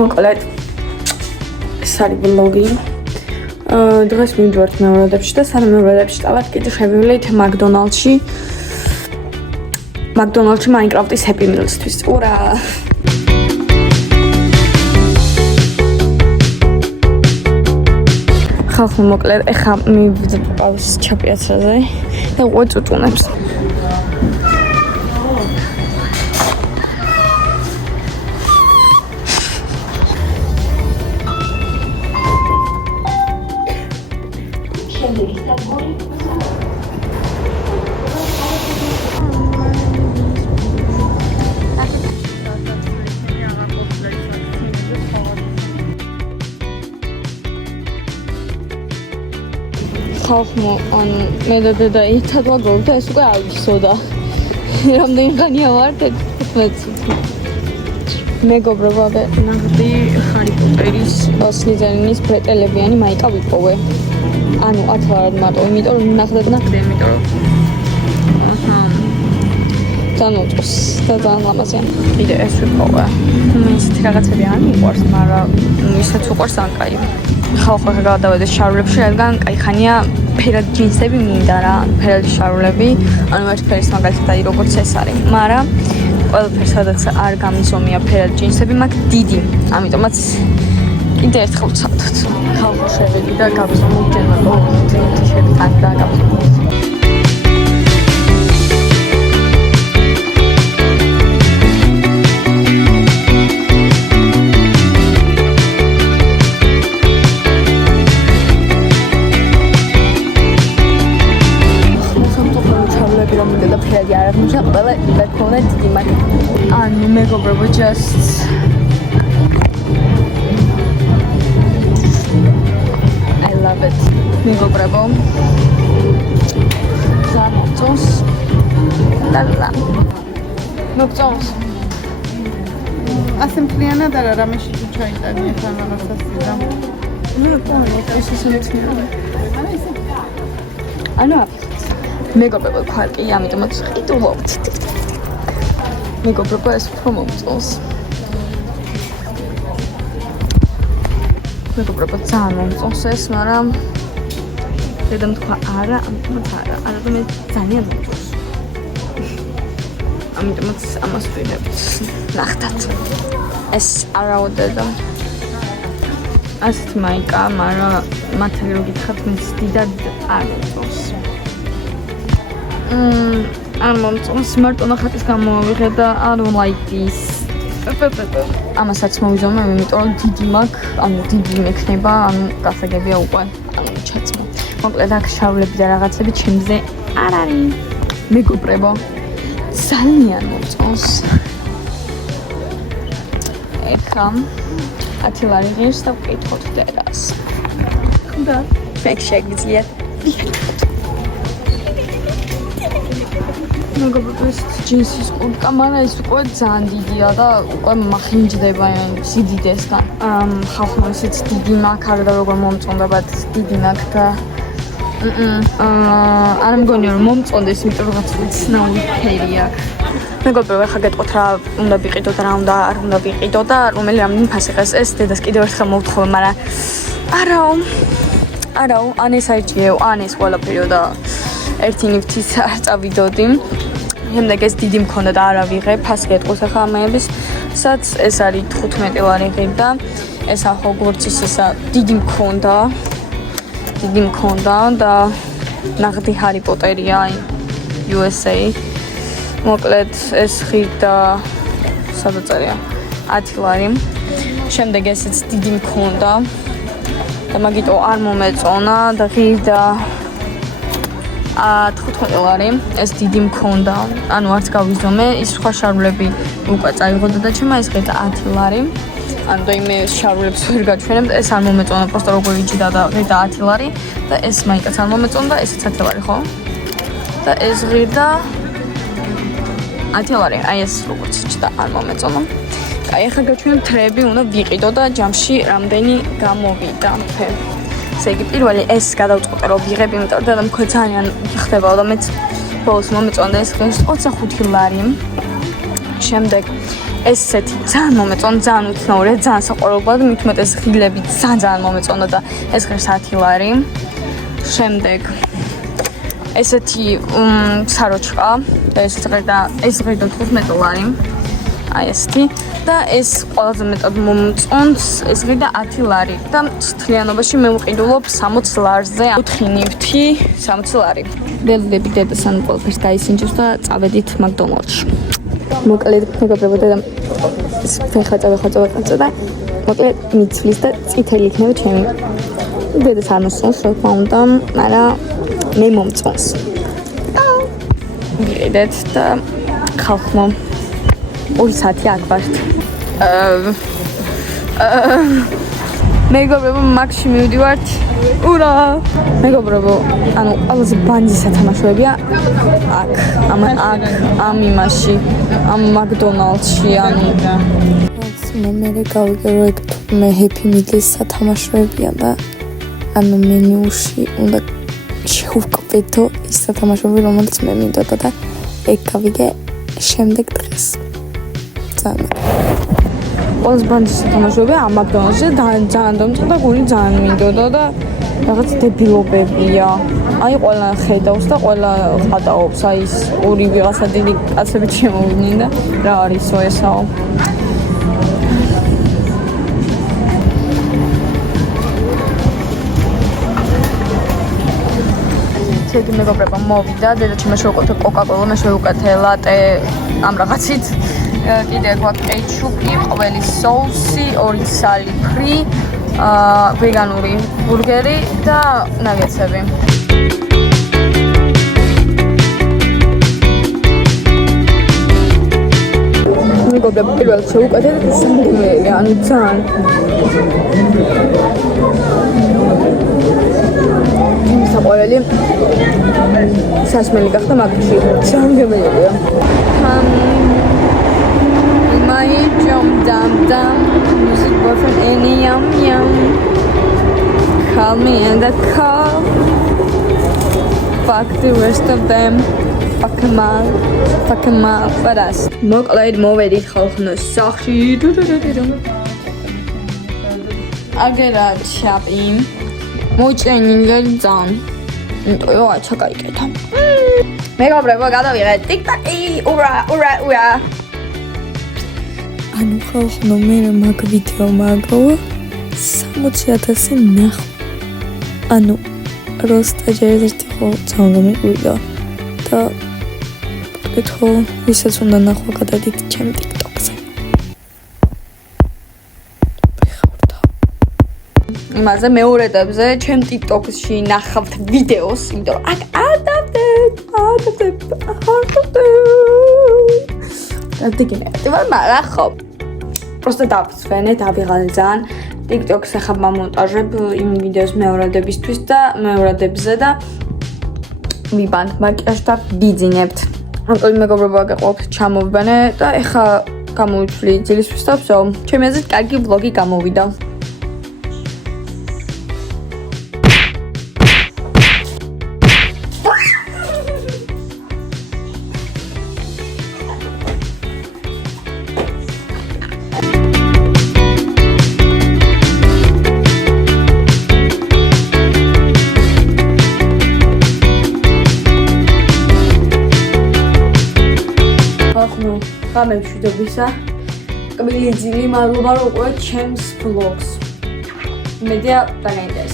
მოკლედ ეს არის ვლოგი. დღეს მივიდივართ მეურვედებში და სანამ მეურვედებში დავარ კიდე შევივლით მაკდონალდსში Minecraft-ის Happy Meals-თვის. ურა! ხალხო მოკლედ ეხა მივიდეთ პაუზის ჩაპიაცრაზე და უწუწუნებს. ხალხო მე და დედა ერთად ვაგორებ და ეს უკვე არ ვიცოდა. რამდენი ხანია ვარ 15 მეგობრებო და ნახდი ჰარი პოტერის სლიზერინის ბრეტელებიანი მაიკა ვიპოვე. ანუ 10 ლარად მარტო, იმიტომ რომ ნახდეთ, იმიტომ და노წოს და ძალიან ლამაზია. კიდე ეს ვიპოვე. მე ისეთი რაღაცები არ მიყვარს, მაგრამ ისაც უყვარს ან კაი. ხალხო გადავედი შარულებში, რადგან კაი ხანია ფერად ჯინსები მინდა რა, ფერადი შარულები, ანუ ერთ ფერის მაგალითად აი როგორც ეს არის, მაგრამ ყველაფერს სადაც არ გამიზომია ფერად ჯინსები, მაქვს დიდი, ამიტომაც კიდე ერთხელ ვცადოთ. ხალხო შევედი და გავზომოთ ჯერმატო ტიშერტი თან და გავზომოთ. ყველა იბექონა დიდი მაგ ანუ მეგობრებო just I love it მეგობრებო ზამწოს და მოგწონს ასე მთლიანად არა რამეში თუ ჩაიტანია თანამასასწრა მე კონე ეს ისეთი ანუ მეგობრებო ქვარკი, ამიტომაც ყიდულობთ. მეგობრებო ეს უფრო მომწონს. მეგობრებო ძალიან მომწონს ეს, მაგრამ დედამ თქვა არა, ამიტომაც არა. არა და მე ძალიან მომწონს. ამიტომაც ამას ვიღებთ. ნახდათ. ეს არაო დედამ. ასეთ მაიკა, მაგრამ მათი რო გითხათ, მეც დიდად არ მომწონს. არ მომწონს მარტო ნახატის გამოვიღე და I don't like this. ამასაც მოვიზომე, იმიტომ რომ დიდი მაქვს, ანუ დიდი მექნება, ანუ გასაგებია უკვე, ანუ ჩაცმა. მოკლედ აქ შავლები და რაღაცები ჩემზე არ არის. მეგობრებო, ძალიან მომწონს. ეხლა 10 ლარი ღირს და ვკითხოთ დედას. და ფექ შეგვიძლია. მეგობრებო ეს ჯინსის კურტკა, მაგრამ ეს უკვე ძალიან დიდია და უკვე მახინჯდება სიდიდესთან. ხალხო ისიც დიდი მაქვს, არ და როგორ მომწონდებათ დიდი მაქვს და არ მგონია რომ მომწონდეს, იმიტომ რომ რაღაც უცნაური ფერი აქვს. მეგობრებო, ახლა გეტყვით რა უნდა ვიყიდო და რა უნდა არ უნდა ვიყიდო და რომელი რამდენი ფასი ხეს ეს დედას კიდევ ერთხელ მოვთხოვე, მაგრამ არაო, ან ეს აირჩიეო, ან ეს ყველაფერო და ერთი ნივთის არ წავიდოდი. შემდეგ ეს დიდი მქონდა და არ ავიღე, ფასი გეტყვის ახლა ამეების, სადაც ეს არის 15 ლარი ღირდა. ეს ჰოგვორტსის ესა დიდი მქონდა და ნახდი ჰარი პოტერია USA. მოკლედ ეს ღირდა სადაც წერია 10 ლარი. შემდეგ ესეც დიდი მქონდა და მაგიტო არ მომეწონა და ღირდა 15 ლარი. ეს დიდი მქონდა, ანუ არც გავიზომე, ის სხვა შარულები უკვე წაიღოდა და ჩემმა ეს ღირდა 10 ლარი. ანუ და იმე შარულებს ვერ გაჩვენებთ, ეს არ მომეწონა, просто როგორ იჯდა და ღირდა 10 ლარი და ეს მაიკაც არ მომეწონა და ესეც 10 ლარი, ხო? და ეს ღირდა 10 ლარი, აი ეს როგორც იჯდა არ მომეწონა. აი ახლა გაჩვენებთ თრეები უნდა ვიყიდო და ჯამში რამდენი გამოვიდა. ესე იგი პირველი ეს გადავწყვეტე რომ ვიღებ, იმიტომ რომ მქონე ძალიან ხდებაო და მეც ბოლოს მომეწონდა ეს 25 ლარი. შემდეგ ესეთი ძალიან მომეწონა, ძალიან უცნაურია, ძალიან საყვარელობად, მით უმეტეს ღილები ძალიან მომეწონა და ეს ღირს 10 ლარი. შემდეგ ესეთი საროჩხა და ეს ღირდა 15 ლარი. აი ესეთი და ეს ყველაზე მეტად მომწონს, ეს ღირდა 10 ლარი და მთლიანობაში მე ვყიდულობ 60 ლარზე 4 ნივთი 60 ლარი. ველოდები დედას ან ყველაფერს დაისინჯოს და წავედით მაკდონალდში. მოკლედ მეგობრებო და ხაწა და მოკლედ მიცვლის და წითელი იქნება ჩემი. დედას არ მოსწონს რა თქმა უნდა, მაგრამ მე მომწონს. მივიდეთ და ხალხმო 2 საათი აქ ვართ. მეგობრებო, მაგში მივდივართ. ურა! მეგობრებო, ანუ ყველაზე ბანძი სათამაშოებია აქ, ამ იმაში, ამ მაკდონალდში, ანუ მე გავიგე რომ მე ჰეპი მილის სათამაშოებია და ანუ მენიუში უნდა შევკრებო ის სათამაშოები, რომელიც მე მინდოდა და ეგ გავიგე შემდეგ დღეს. ყველაზე ბანძი სათამაშოებია ამ მაკდონალდში და ძალიან დამწყდა გული ძალიან მინდოდა და რაღაც დებილობებია. აი ყველა ხედავს და ყველა ხატაობს, აი ის ორი ვიღაცა დიდი კაცებით შემოვიდნენ და რა არისო ესაო. შეგი მეგობრებო მოვიდა, დედაჩემ შევუკეთე კოკა-კოლა, მე შევუკეთე ლატე ამ რაღაცით. კიდე გვაქვს კეჩუპი, ყველის соуსი, 2 სალი ფრი, ვეგანური ბურგერი და ნაგეტსები. მეგობრებო, პირველად შევუკეთე სანდვიჩი, ანუ ძალიან საყვარელი სასმელი გახდა მაგში. ძალიან გემრიელია. My jump dum music boyfriend any yum call me in the car fuck the rest of them fuck them all but us მოკლედ მოვედით ხალხნოს სახში აგერა ჩაპი მოჭენილი ძალიან ნტოო აჩაკაიკეთა მეგობრებო გადავიღეთ TikTok-ი ურა ანუ ხალხო მე მაგ ვიდეო მაგოვა 60,000 ნახვა. ანუ როსტა ჯერ ერთი ხო ძალიან მიყვიდა და ეთქო ვისაც უნდა ნახვა გადადით ჩემ TikTok-ზე. იმაზე მეორედებზე ჩემ TikTok-ში ნახავთ ვიდეოს, იმიტომ რომ აქ არ დავდებ. დაგიგინეთ, მაგრამ ხო просто დავცვენე, დავიღალე ძალიან TikTok-ს ახლა მომონტაჟებ იმ ვიდეოს მეორადებისთვის და მეორადებზე და ვიბანთ მაკიაჟს და ვიძინებთ. ამიტომ მეგობრებო, გეყოლთ ჩამოვიბანე და ახლა გამოვიცვლი ძილისთვის და всё. ჩემი აზრით კარგი ვლოგი გამოვიდა. გამემშვიდობისა. კბილი ძილი, მადლობა რომ უყურეთ ჩემს vlogs. მედია დაგაინტერესა.